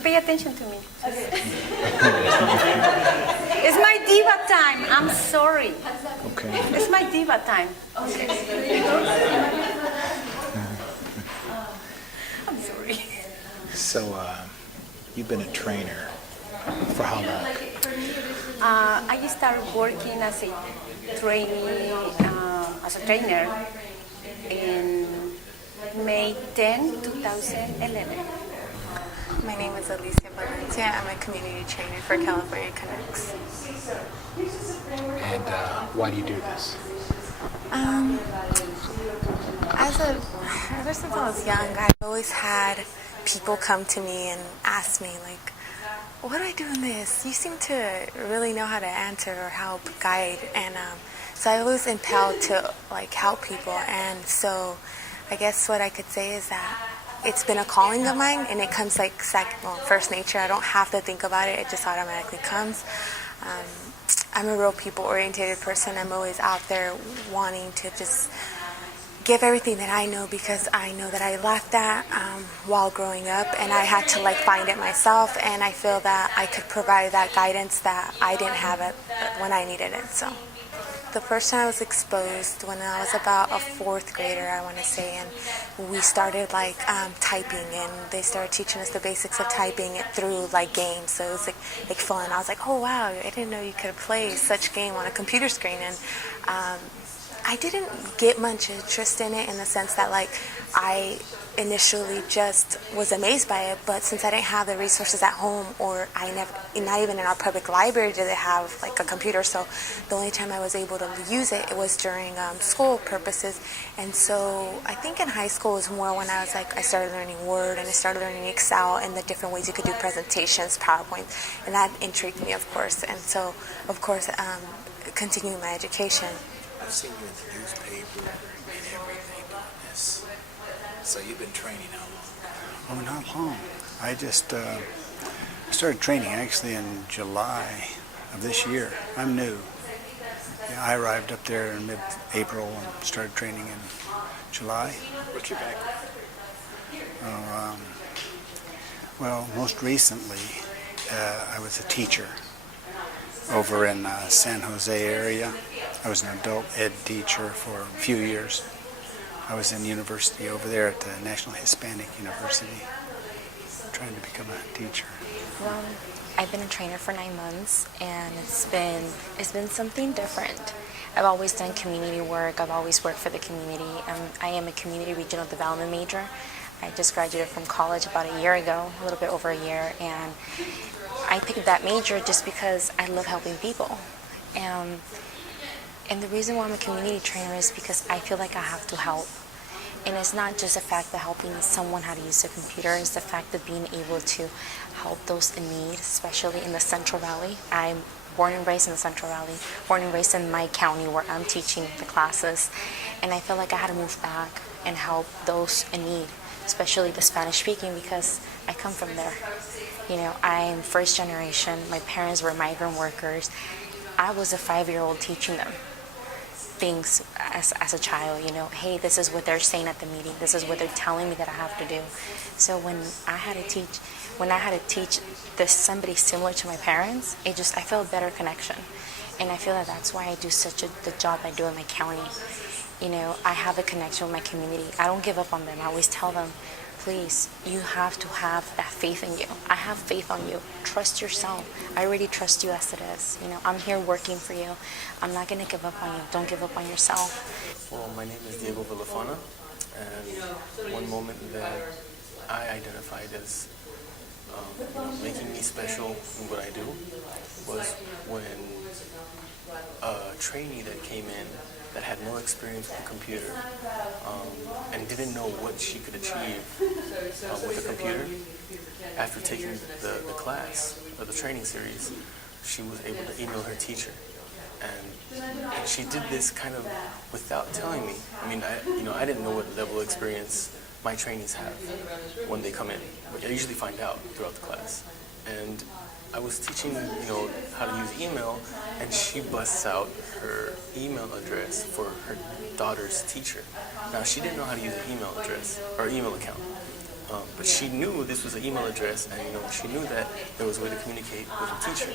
Don't pay attention to me. It's my diva time. I'm sorry. Okay. It's my diva time. I'm sorry. So, you've been a trainer for how long? I started working as a trainee, as a trainer in May 10, 2011. My name is Alicia Valencia. I'm a community trainer for California Connects. And why do you do this? Ever since I was young, I've always had people come to me and ask me, like, what do I do in this? You seem to really know how to answer or help guide. And so I was impelled to, like, help people. And so I guess what I could say is that it's been a calling of mine, and it comes like first nature. I don't have to think about it. It just automatically comes. I'm a real people-oriented person. I'm always out there wanting to just give everything that I know, because I know that I lacked that while growing up, and I had to find it myself, and I feel that I could provide that guidance that I didn't have it when I needed it. So the first time I was exposed when I was about a fourth grader, I want to say, and we started typing, and they started teaching us the basics of typing it through games. So it was like fun. I was like, oh wow, I didn't know you could play such game on a computer screen. And I didn't get much interest in it, in the sense that I initially just was amazed by it, but since I didn't have the resources at home, or not even in our public library did they have a computer, so the only time I was able to use it was during school purposes. And so I think in high school was more when I started learning Word, and I started learning Excel and the different ways you could do presentations, PowerPoint, and that intrigued me, of course. And so, of course, continuing my education. I've seen you in the newspaper and everything on this. So you've been training how long? Oh, not long. I just started training actually in July of this year. I'm new. Yeah, I arrived up there in mid-April and started training in July. What's your background? Well, most recently, I was a teacher over in San Jose area. I was an adult ed teacher for a few years. I was in university over there at the National Hispanic University, trying to become a teacher. Well, I've been a trainer for 9 months, and it's been something different. I've always done community work. I've always worked for the community. I am a community regional development major. I just graduated from college about a year ago, a little bit over a year, and I picked that major just because I love helping people. And the reason why I'm a community trainer is because I feel like I have to help. And it's not just the fact that helping someone how to use a computer, it's the fact of being able to help those in need, especially in the Central Valley. I'm born and raised in the Central Valley, born and raised in my county where I'm teaching the classes. And I feel like I had to move back and help those in need, especially the Spanish speaking, because I come from there. You know, I'm first generation. My parents were migrant workers. I was a 5-year-old teaching them things as a child, hey, this is what they're saying at the meeting, this is what they're telling me that I have to do. So when I had to teach this somebody similar to my parents, I felt a better connection. And I feel that that's why I do the job I do in my county. I have a connection with my community. I don't give up on them. I always tell them, please, you have to have that faith in you. I have faith on you. Trust yourself. I already trust you as it is. I'm here working for you. I'm not going to give up on you. Don't give up on yourself. Well, my name is Diego Villafana, and one moment that I identified as making me special in what I do was when a trainee that came in that had no experience with a computer and didn't know what she could achieve with a computer. After taking the class, or the training series, she was able to email her teacher. And she did this kind of without telling me. I mean, I didn't know what level of experience my trainees have when they come in. But I usually find out throughout the class. And I was teaching, how to use email, and she busts out her email address for her daughter's teacher. Now, she didn't know how to use an email address or email account. But she knew this was an email address, and she knew that there was a way to communicate with a teacher.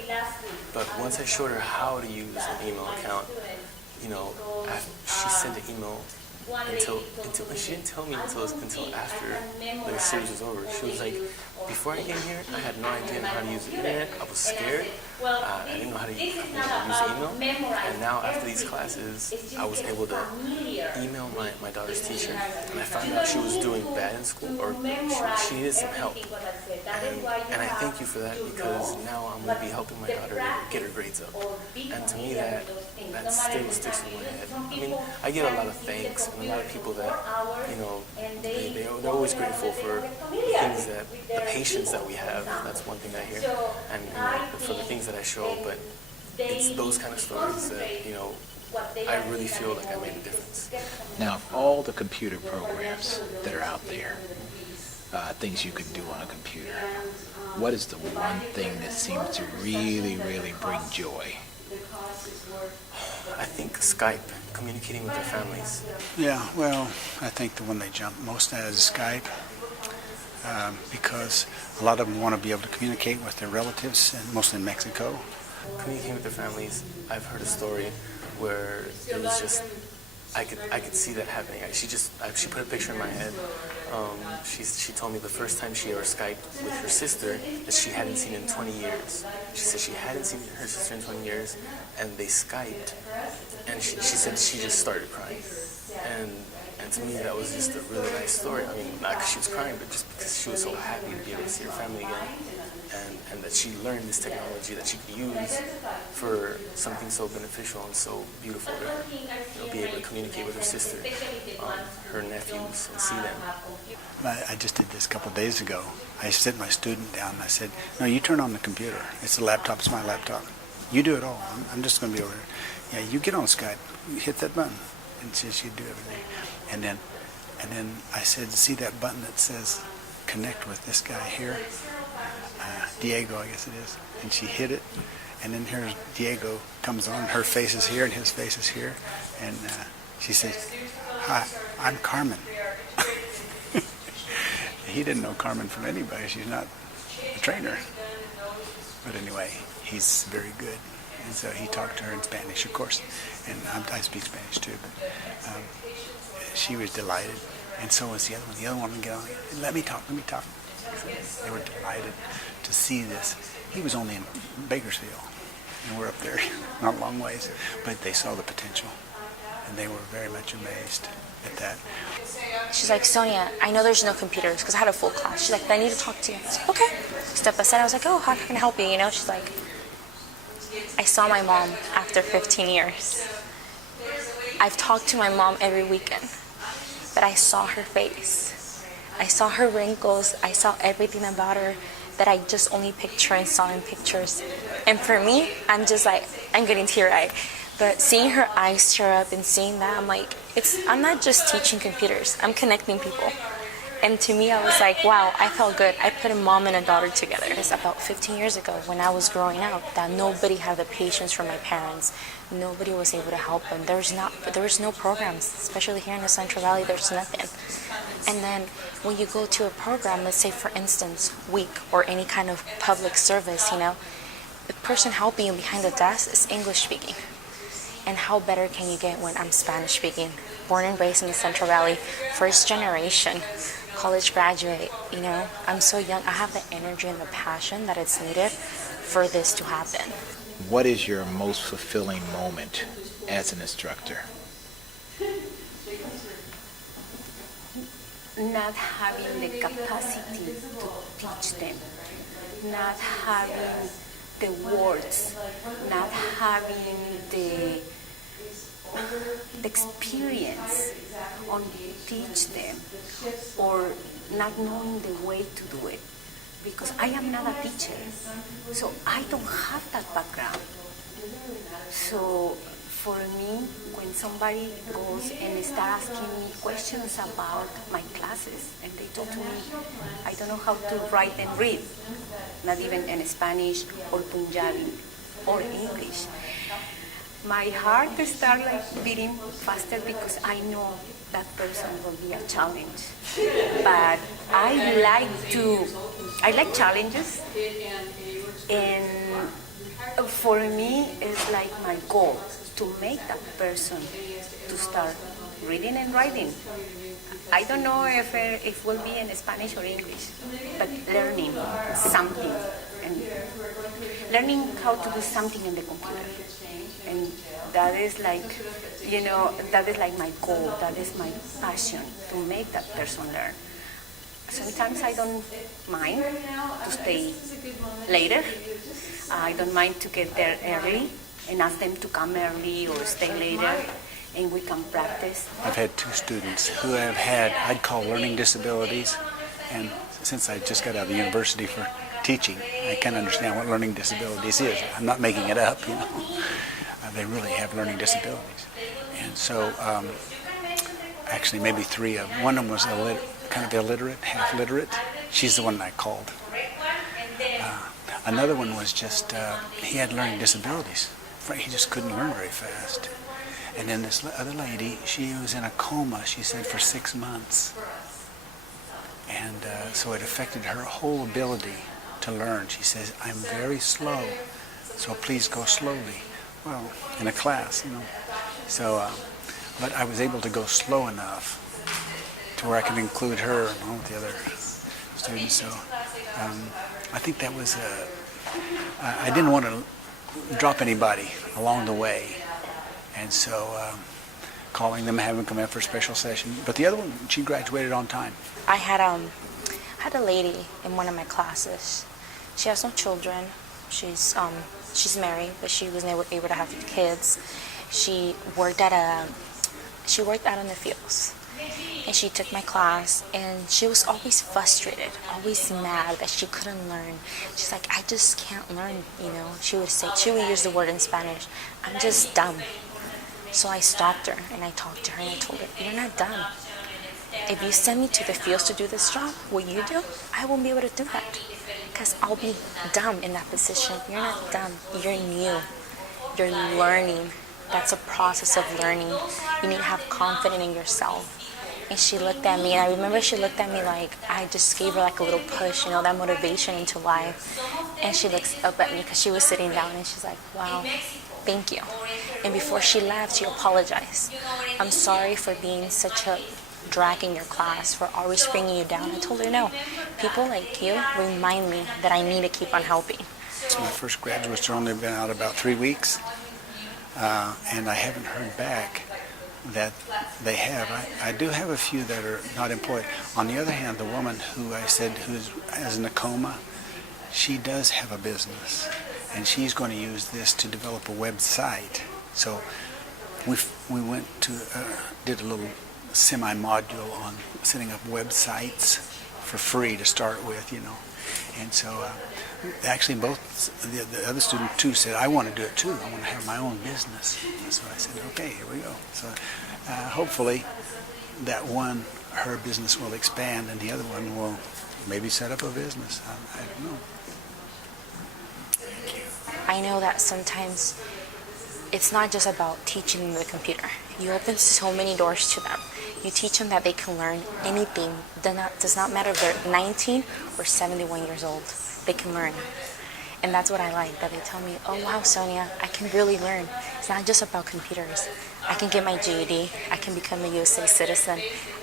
But once I showed her how to use an email account, she sent an email until she didn't tell me until after the series was over. She was like, before I came here, I had no idea how to use the internet. I was scared. I didn't know how to use email. And now after these classes, I was able to email my daughter's teacher, and I found out she was doing bad in school, or she needed some help. And I thank you for that, because now I'm going to be helping my daughter get her grades up. And to me, that still sticks in my head. I mean, I get a lot of thanks, and a lot of people that, they're always grateful for the things that, the patience that we have. That's one thing I hear. And for the things that I show, but it's those kind of stories that, I really feel like I made a difference. Now, of all the computer programs that are out there, things you can do on a computer, what is the one thing that seems to really, really bring joy? I think Skype, communicating with their families. Yeah, well, I think the one they jump most at is Skype, because a lot of them want to be able to communicate with their relatives, and mostly in Mexico. Communicating with their families, I've heard a story where it was just, I could see that happening. She put a picture in my head. She told me the first time she ever Skyped with her sister that she hadn't seen in 20 years. She said she hadn't seen her sister in 20 years, and they Skyped, and she said she just started crying. And to me, that was just a really nice story. I mean, not because she was crying, but just because she was so happy to be able to see her family again, and that she learned this technology that she could use for something so beneficial and so beautiful to her. Be able to communicate with her sister, her nephews, and see them. I just did this a couple of days ago. I sit my student down and I said, no, you turn on the computer. It's the laptop, it's my laptop. You do it all. I'm just going to be over here. Yeah, you get on Skype. You hit that button. And she'd do everything. And then I said, see that button that says connect with this guy here? Diego, I guess it is. And she hit it. And then here's Diego comes on. Her face is here and his face is here. And she says, hi, I'm Carmen. He didn't know Carmen from anybody. She's not a trainer. But anyway, he's very good. And so he talked to her in Spanish, of course. And I speak Spanish too. But she was delighted. And so was the other one. The other one would get on. Let me talk. They were delighted to see this. He was only in Bakersfield. And we're up there, not a long ways. But they saw the potential. And they were very much amazed at that. She's like, Sonia, I know there's no computers, because I had a full class. She's like, I need to talk to you. I was like, okay. Step aside. I was like, oh, how can I help you? She's like, I saw my mom after 15 years. I've talked to my mom every weekend, but I saw her face. I saw her wrinkles. I saw everything about her that I just only picture and saw in pictures. And for me, I'm just like, I'm getting teary-eyed. But seeing her eyes tear up and seeing that, I'm like, I'm not just teaching computers. I'm connecting people. And to me, I was like, wow, I felt good. I put a mom and a daughter together. It's about 15 years ago when I was growing up that nobody had the patience for my parents. Nobody was able to help them. There was no programs, especially here in the Central Valley, there's nothing. And then when you go to a program, let's say for instance, WEEK or any kind of public service, the person helping you behind the desk is English speaking. And how better can you get when I'm Spanish speaking? Born and raised in the Central Valley, first generation, college graduate, I'm so young. I have the energy and the passion that it's needed for this to happen. What is your most fulfilling moment as an instructor? Not having the capacity to teach them, not having the words, not having the experience on teach them, or not knowing the way to do it, because I am not a teacher, so I don't have that background. So for me, when somebody goes and start asking me questions about my classes, and they talk to me, I don't know how to write and read, not even in Spanish or Punjabi or English. my heart starts like beating faster because I know that person will be a challenge. But I like challenges, and for me, it's like my goal to make that person to start reading and writing. I don't know if it will be in Spanish or English, but learning something and learning how to do something in the computer. And that is like, that is like my goal, that is my passion, to make that person learn. Sometimes I don't mind to stay later. I don't mind to get there early and ask them to come early or stay later, and we can practice. I've had 2 students who have had, I'd call learning disabilities, and since I just got out of the university for teaching, I can understand what learning disabilities is. I'm not making it up, They really have learning disabilities. And so, actually maybe 3 of them. One of them was kind of illiterate, half literate. She's the one I called. Another one was just, he had learning disabilities. He just couldn't learn very fast. And then this other lady, she was in a coma, she said, for 6 months. And so it affected her whole ability to learn. She says, I'm very slow, so please go slowly. Well, in a class, So, but I was able to go slow enough to where I could include her along with the other students. So I think that was, I didn't want to drop anybody along the way. And so calling them, having them come in for a special session. But the other one, she graduated on time. I had a lady in one of my classes. She has no children. She's married, but she was never able to have kids. She worked out in the fields, and she took my class, and she was always frustrated, always mad that she couldn't learn. She's like, I just can't learn, She would use the word in Spanish, I'm just dumb. So I stopped her, and I talked to her, and I told her, you're not dumb. If you send me to the fields to do this job, what you do, I won't be able to do that. Because I'll be dumb in that position. You're not dumb. You're new. You're learning. That's a process of learning. You need to have confidence in yourself. And she looked at me, and I remember she looked at me like I just gave her like a little push, that motivation into life. And she looks up at me because she was sitting down, and she's like, wow, thank you. And before she left, she apologized. I'm sorry for being such a drag in your class, for always bringing you down. I told her, no, people like you remind me that I need to keep on helping. So my first graduates have only been out about 3 weeks, and I haven't heard back that they have. I do have a few that are not employed. On the other hand, the woman who I said has a coma, she does have a business, and she's going to use this to develop a website. So we went to did a little semi-module on setting up websites for free to start with, And so actually both the other student too said, I want to do it too. I want to have my own business. So I said, okay, here we go. So hopefully that one, her business will expand, and the other one will maybe set up a business. I don't know. Thank you. I know that sometimes it's not just about teaching them the computer. You open so many doors to them. You teach them that they can learn anything. Does not matter if they're 19 or 71 years old. They can learn. And that's what I like, that they tell me, oh wow, Sonia, I can really learn. It's not just about computers. I can get my GED. I can become a USA citizen.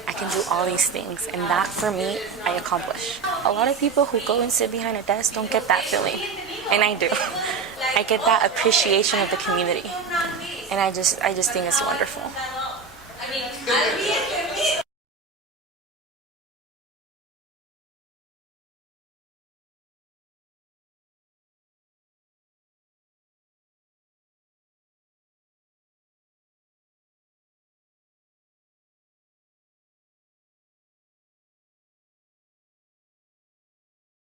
I can do all these things. And that, for me, I accomplish. A lot of people who go and sit behind a desk don't get that feeling. And I do. I get that appreciation of the community. And I just think it's wonderful.